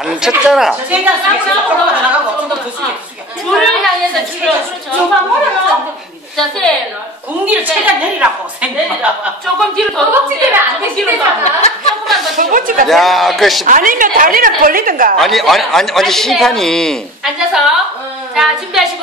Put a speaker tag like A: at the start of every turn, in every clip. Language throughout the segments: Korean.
A: 안 쳤잖아.
B: 제가 쌍으로 나가고 좀더 더 숙여
C: 줄을 향해서 줄을 그렇죠. 자, 셋.
B: 공기를 최대한 내리라고 생각
C: 조금 뒤로 더
D: 허벅지 때문에 안. 되시대잖아.
C: 조금만 더
A: 야, 그 심,
E: 아니면 다리를 벌리든가.
A: 아니, 아니, 아니, 아니, 심판이.
C: 앉아서. 자, 준비하시고.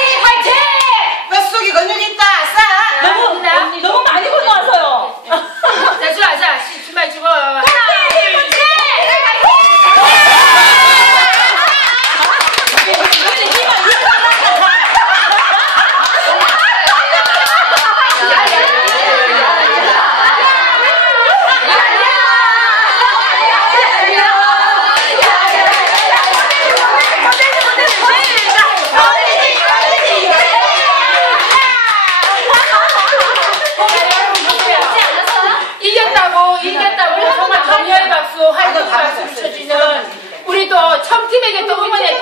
C: 그리고 활동과 쳐주는 우리도 청팀에게 또 응원해